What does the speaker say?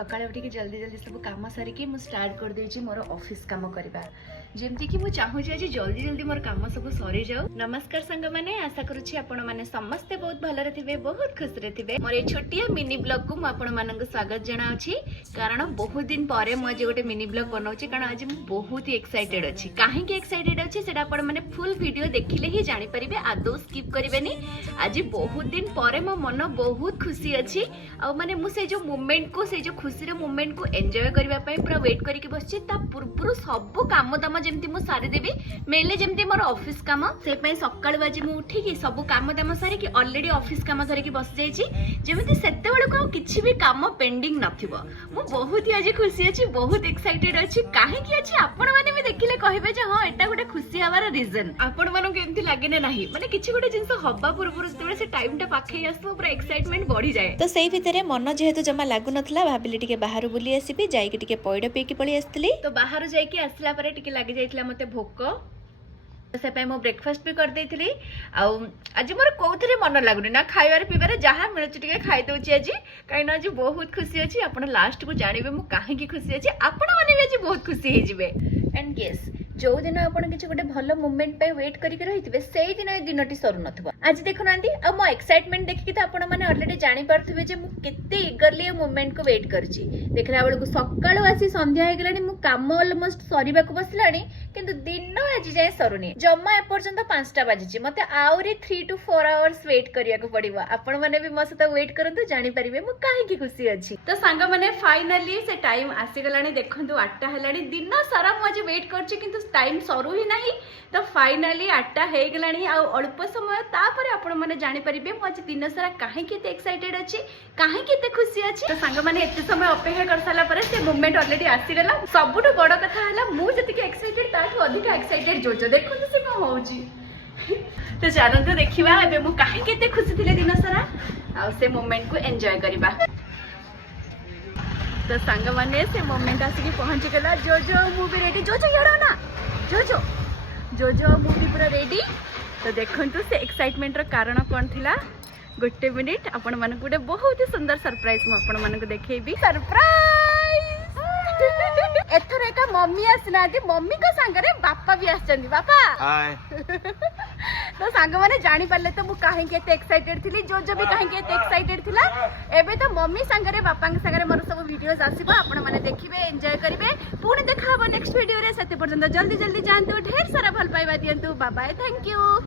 सकाळे उठिक जल्दी जल्दी सब काम सारिकी मु स्टार्ट कर देछि मोर ऑफिस काम करबा जेमती कि मु चाहू जे जल्दी जल्दी मोर काम सब सरी जाऊ। नमस्कार संग माने, आशा करूछि आपण माने समस्त बहुत भल रे थिबे, बहुत खुश रे थिबे। मोर ए छोटिया मिनी ब्लॉग को मु आपण मानक स्वागत जणाउछि, कारण बहुत दिन परे मु आज गोटे मिनी ब्लॉग बनाउछि, कारण आज मु बहुत ही एक्साइटेड अछि। काहे कि एक्साइटेड अछि सेटा आपण माने फुल वीडियो देखिले ही जानि परिबे, आदौ स्किप करिवेनी। आज बहुत दिन परे मो मन बहुत खुशी अछि आ माने मु से जो मोमेंट को, से जो खुशी रे मोमेंट को एन्जॉय करबा पई पूरा वेट करिके बसछि। ता पूर्वरु सब काम दाम जेमती मु सारी देबी, मेले जेमती मोर ऑफिस काम से पई सकाळ बाजी मु उठी कि सब काम दाम सारी कि ऑलरेडी ऑफिस काम सारी कि बस जाईछि, जेमती सेते बेले को किछि भी काम पेंडिंग नथिबो। मु बहुत ही आज खुशी अछि, बहुत एक्साइटेड अछि। काहे कि अछि आपण माने भी देखिले कहिबे जे हां एटा गोटे खुशी हवार रीजन। आपण मानको एमती लागे ना नाही, माने किछि गोटे जिंस हबा पूर्वरु जेते से टाइम टा पाखे आसो पूरा एक्साइटमेंट बढ़ी जाए। तो सेही भितरे मन जेहेतु जमा लागु नथला, भाबिले टिके बाहर बुली आसीबी, जाईके टिके पइड पेकी पळी आस्तली। तो बाहर जाईके आसला परे टिके लागि जाइतला मते भोक, से पय मो ब्रेकफास्ट भी कर देइथिली। आ आज मोर कोथरे मन लागुनी ना, खाइबार पीबार जहा मिलुछि टिके खाइ दउछि आज, काई ना आज बहुत खुशी अछि। आपण लास्ट को जानिबे मु काहे की खुशी अछि, आपण माने भी आज बहुत खुशी हे जिवे। एंड गेस जो दिन आपण किछि गोटे भलो मोमेंट पे वेट करिक रहिथिबे, सेही दिन ए दिनटी सरू नथबो। आज देखु नांदी आ मो एक्साइटमेंट देखि त आपण माने ऑलरेडी जानि पारथिबे जे मु केते ईगरली ए मोमेंट को वेट करछि। देखला बेलकु सकाळो आसी संध्या हे गेलानी, मु काम ऑलमोस्ट सरीबा को बसलानी, किंतु दिन आज जाय सरुनी। जम्मा ए पर्यंत 5टा बाजिछि, मते आउरी 3 to 4 आवर्स वेट करिया को पड़िबो। आपण माने भी मो सता वेट करंतु, जानि परिबे मु काहे की खुशी अछि। तो सांगा माने फाइनली से टाइम आसी गलानी, देखंतु 8टा हेलानी। दिन सारा मु आज वेट करछि किंतु टाइम सरू ही नाही। तो फाइनली 8टा हे गलानी आ अल्प समय तापर आपण माने जानि परिबे मु आज दिन सारा काहे की एक्साइटेड अछि, काहे की खुशी अछि। तो सांगा माने एते समय अपेक्षा कर साला परे से मोमेंट ऑलरेडी आसी गला। सबुटो बड़ कथा हला मु जति के एक्साइटेड ताठू अधिक एक्साइटेड जोजो देखु से को होउची। तो चलंतु देखिबा एबे मु काहे केते खुशी थिले दिन सारा आ से मोमेंट को एन्जॉय करिबा। तो सांग माने से मोमेंट आसी पहुंच गला। जोजो मूवी रेडी, जोजो यडो ना, जोजो जोजो मूवी पूरा रेडी। तो देखंतु से एक्साइटमेंट रो कारण कोन थिला, गोटे मिनिट आपण मानक गोटे बहुत ही सुंदर सरप्राइज मु आपण मानक देखैबी। सरप्राइज एथर एका मम्मी आसना, मम्मी को संगरे बापा भी आछंदी। बापा हाय। तो सांग माने जानि पाले तो मु काहे के एते एक्साइटेड थिली, जोजो भी काहे के एते एक्साइटेड थिला। एबे तो मम्मी संगरे बापा के संगरे मोर सब वीडियोस आसीबो, आपण माने देखिबे, एन्जॉय करिवे। पुणी देखा नेक्स्ट वीडियो रे। सेते पर्यंत जल्दी जल्दी जानतु, ढेर सारा भल पाइबा दियंतु। Bye bye, thank you.